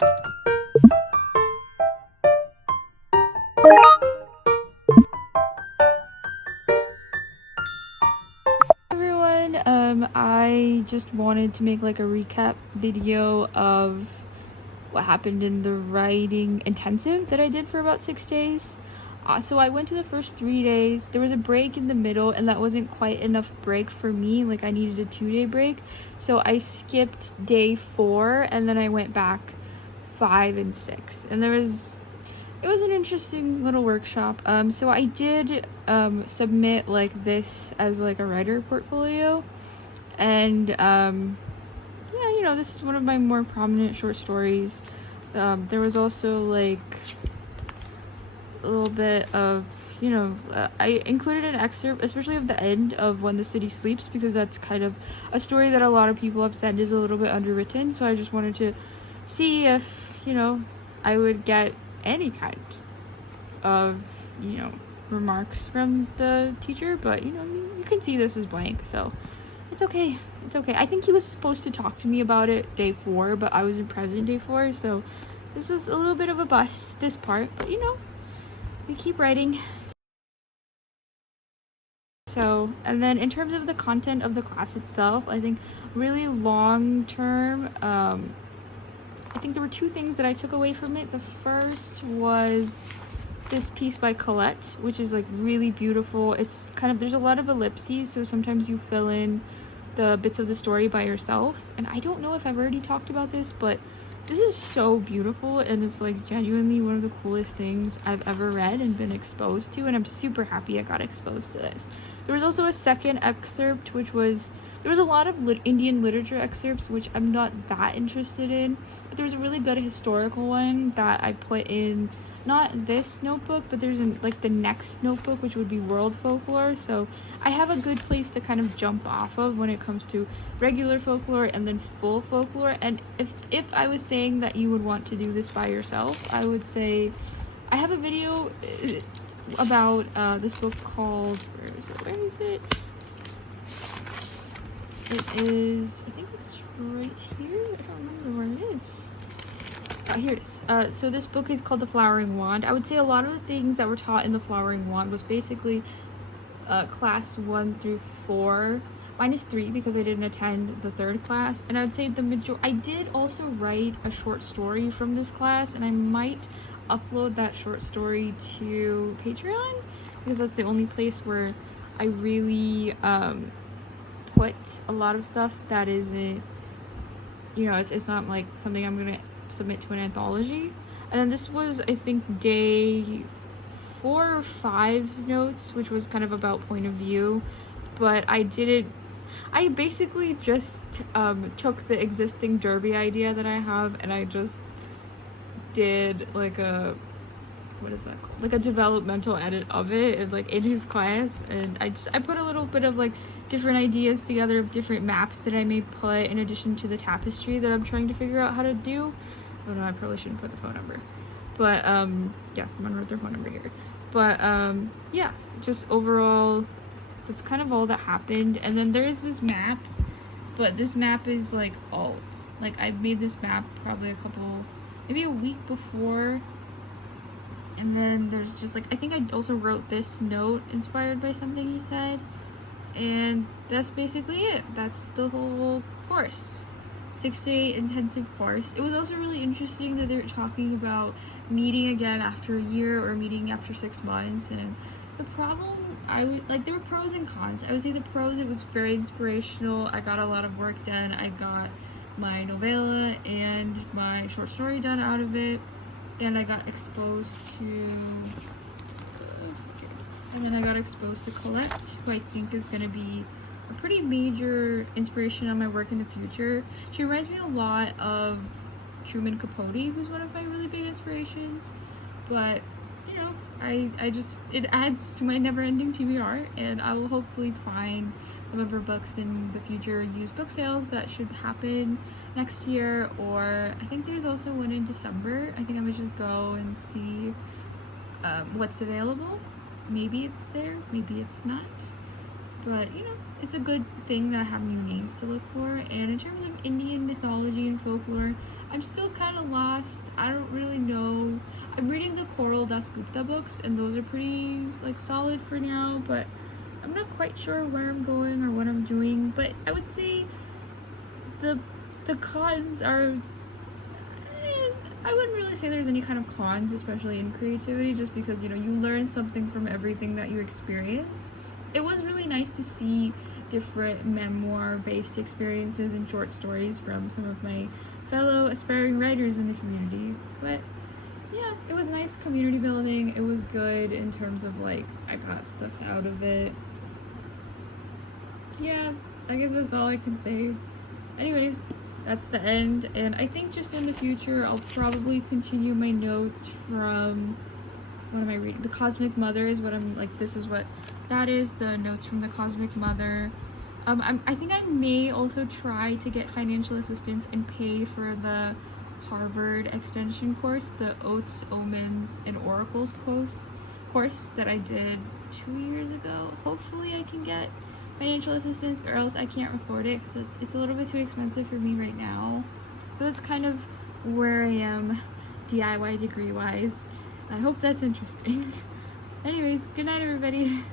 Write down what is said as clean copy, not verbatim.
Everyone, I just wanted to make like a recap video of what happened in the writing intensive that I did for about 6 days. So I went to the first 3 days. There was a break in the middle, and that wasn't quite enough break for me. Like, I needed a 2-day break, so I skipped day 4, and then I went back 5 and 6. And it was an interesting little workshop. So I did submit like this as like a writer portfolio, and yeah, you know, this is one of my more prominent short stories. There was also like a little bit of, you know, I included an excerpt, especially of the end of When the City Sleeps, because that's kind of a story that a lot of people have said is a little bit underwritten. So I just wanted to see if, you know, I would get any kind of, you know, remarks from the teacher. But, you know, you can see this is blank, so it's okay. It's okay. I think he was supposed to talk to me about it day 4, but I wasn't present day 4, so this is a little bit of a bust, this part, but you know, we keep writing. So, and then in terms of the content of the class itself, I think really long term, I think there were 2 things that I took away from it. The first was this piece by Colette, which is like really beautiful. It's kind of, there's a lot of ellipses, so sometimes you fill in the bits of the story by yourself. And I don't know if I've already talked about this, but this is so beautiful, and it's like genuinely one of the coolest things I've ever read and been exposed to, and I'm super happy I got exposed to this. There was also a second excerpt, which was, there was a lot of Indian literature excerpts, which I'm not that interested in, but there was a really good historical one that I put in, not this notebook, but there's like the next notebook, which would be world folklore. So I have a good place to kind of jump off of when it comes to regular folklore and then full folklore. And if I was saying that you would want to do this by yourself, I would say I have a video about this book called, where is it? It is, I think it's right here. I don't remember where it is. Here it is. So this book is called The Flowering Wand. I would say a lot of the things that were taught in The Flowering Wand was basically class 1 through 4, minus 3 because I didn't attend the 3rd class. And I would say I did also write a short story from this class, and I might upload that short story to Patreon, because that's the only place where I really put a lot of stuff that isn't, you know, it's not like something I'm gonna submit to an anthology. And then this was, I think, day 4 or 5's notes, which was kind of about point of view, but I basically just took the existing derby idea that I have, and I just did like a, what is that called, like a developmental edit of it, like in his class. And I put a little bit of like different ideas together of different maps that I may put in addition to the tapestry that I'm trying to figure out how to do. Oh no, I probably shouldn't put the phone number, but yeah, someone wrote their phone number here. But yeah, just overall that's kind of all that happened. And then there's this map, but this map is like alt, like I've made this map probably maybe a week before. And then there's just like, I think I also wrote this note inspired by something he said, and that's basically it. That's the whole course. 6-day intensive course. It was also really interesting that they're talking about meeting again after a year or meeting after 6 months. And the problem, there were pros and cons. I would say the pros, it was very inspirational. I got a lot of work done. I got my novella and my short story done out of it, and I got exposed to Colette, who I think is going to be a pretty major inspiration on my work in the future. She reminds me a lot of Truman Capote, who's one of my really big inspirations. But, you know, it adds to my never-ending TBR, and I will hopefully find some of her books in the future used book sales that should happen next year. Or I think there's also one in December. I think I'm gonna just go and see what's available. Maybe it's there, maybe it's not. but you know, it's a good thing that I have new names to look for. And in terms of Indian mythology and folklore, I'm still kind of lost. I don't really know. I'm reading the Coral Dasgupta books, and those are pretty like solid for now, but I'm not quite sure where I'm going or what I'm doing. But I would say the cons are, I wouldn't really say there's any kind of cons, especially in creativity, just because, you know, you learn something from everything that you experience. It was really nice to see different memoir-based experiences and short stories from some of my fellow aspiring writers in the community. But yeah, it was nice community building. It was good in terms of like, I got stuff out of it. Yeah, I guess that's all I can say. Anyways, that's the end, and I think just in the future I'll probably continue my notes from, what am I reading? The Cosmic Mother is what I'm like, this is what that is, the notes from the Cosmic Mother. I think I may also try to get financial assistance and pay for the Harvard extension course, the Oaths, Omens, and Oracles course that I did 2 years ago. Hopefully I can get financial assistance, or else I can't afford it because it's a little bit too expensive for me right now. So that's kind of where I am DIY degree wise. I hope that's interesting. Anyways, good night everybody.